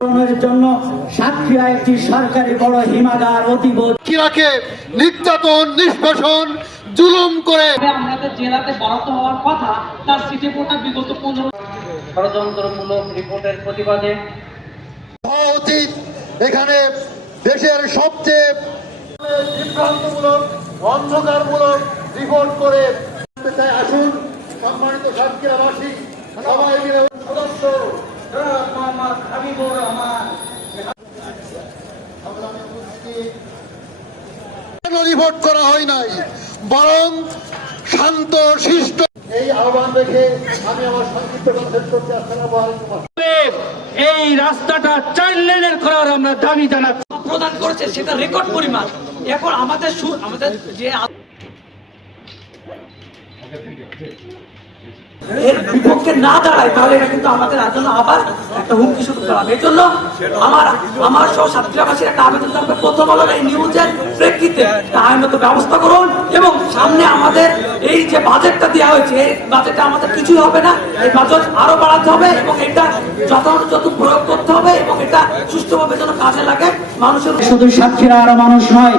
পূরণের জন্য সাতক্ষীরা একটি সরকারি বড় হিমাগার অতীব কিরাকে নির্যাতন নিষ্পেষণ জুলুম করে। আমাদের জেলাতে বরাদ্দ হওয়ার কথা তার সিটি কোটা বিগত পনেরো ষড়যন্ত্রমূলক রিপোর্টের প্রতিবাদে। হওয়া উচিত এখানে দেশের সবচেয়ে বিভ্রান্তমূলক অন্ধকারমূলক রিপোর্ট করে। আসুন সম্মানিত সাতক্ষীরাবাসী সবাই মিলে রহমান রিপোর্ট করা হয় নাই বরং শান্ত শিষ্ট। এই আহ্বান রেখে আমি আমার সংক্ষিপ্ত আসসালামু আলাইকুম। এই রাস্তাটা চার লেনের করার আমরা দাবি জানাচ্ছি। প্রদান করেছে সেটা রেকর্ড পরিমাণ। এখন আমাদের সুর আমাদের যে এর না দাঁড়ায়, তাহলে এটা কিন্তু আমাদের জন্য আবার একটা হুমকি শুরু করা হবে। এই জন্য আমার আমার সহ ছাত্রীবাসীর একটা আবেদন থাকবে। প্রথম আলোর এই নিউজের প্রেক্ষিতে আইনত ব্যবস্থা করুন এবং সামনে আমাদের এই যে বাজেটটা দেওয়া হয়েছে, এই বাজেটটা আমাদের কিছুই হবে না। এই বাজেট আরও বাড়াতে হবে এবং এটা যথাযথ প্রয়োগ করতে হবে এবং এটা সুষ্ঠুভাবে যেন কাজে লাগে। মানুষের শুধু সাতক্ষীরার মানুষ নয়,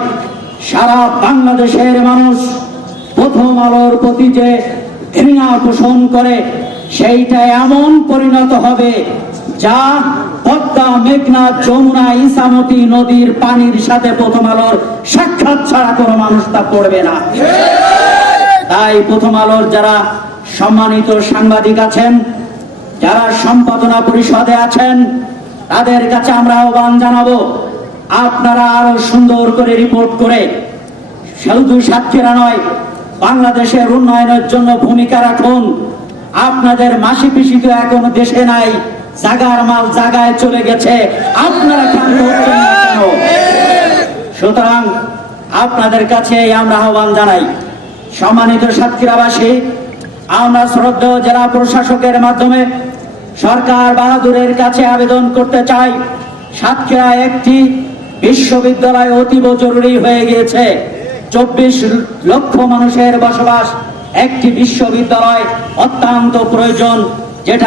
সারা বাংলাদেশের মানুষ প্রথম আলোর প্রতি যে ঘৃণা পোষণ করে। সেইটা এমন পরিণত হবে যা পদ্মা, মেঘনা, যমুনা ইসামতি নদীর পানির সাথে প্রথম আলোর সাক্ষাৎ ছাড়া কোনো মানুষ তা পড়বে না। তাই প্রথম আলোর যারা সম্মানিত সাংবাদিক আছেন, যারা সম্পাদনা পরিষদে আছেন, তাদের কাছে আমরা আহ্বান জানাব, আপনারা আরও সুন্দর করে রিপোর্ট করে, শুধু সাতক্ষীরা নয়, বাংলাদেশের উন্নয়নের জন্য ভূমিকা রাখুন। আপনাদের মাসি পিসি তো এখনও দেশে নাই, জাগার মাল জাগায় চলে গেছে। আপনারা সুতরাং আপনাদের কাছে আমরা আহ্বান জানাই। সম্মানিত সাতক্ষীরাবাসী, আমরা শ্রদ্ধেয় জেলা প্রশাসকের মাধ্যমে সরকার বাহাদুরের কাছে আবেদন করতে চাই। সাতক্ষীরা একটি বিশ্ববিদ্যালয় অতীব জরুরি হয়ে গিয়েছে। চব্বিশ লক্ষ মানুষের বসবাস একটি বিশ্ববিদ্যালয় অত্যন্ত প্রয়োজন যেটা